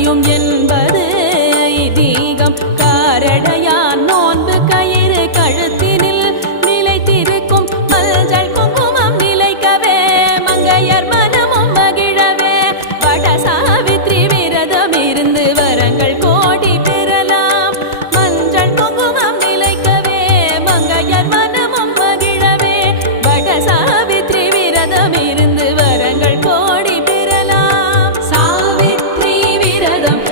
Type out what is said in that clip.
முடியும் என்பது ஐதீகம். காரடையான் நோன்பு கயிறு கழுத்தினில் நிலைத்திருக்கும். மஞ்சள் குங்குமம் நிலைக்கவே மங்கையர் மனமும் மகிழவே வட சாவித்ரி விரதம் இருந்து வரங்கள் கோடி பெறலாம். மஞ்சள் குங்குமம் நிலைக்கவே மங்கையர் மனமும் மகிழவே வட சாவித்ரி விரதம் இருந்து வரங்கள் கோடி பெறலாம். சாவித்ரி விரதம்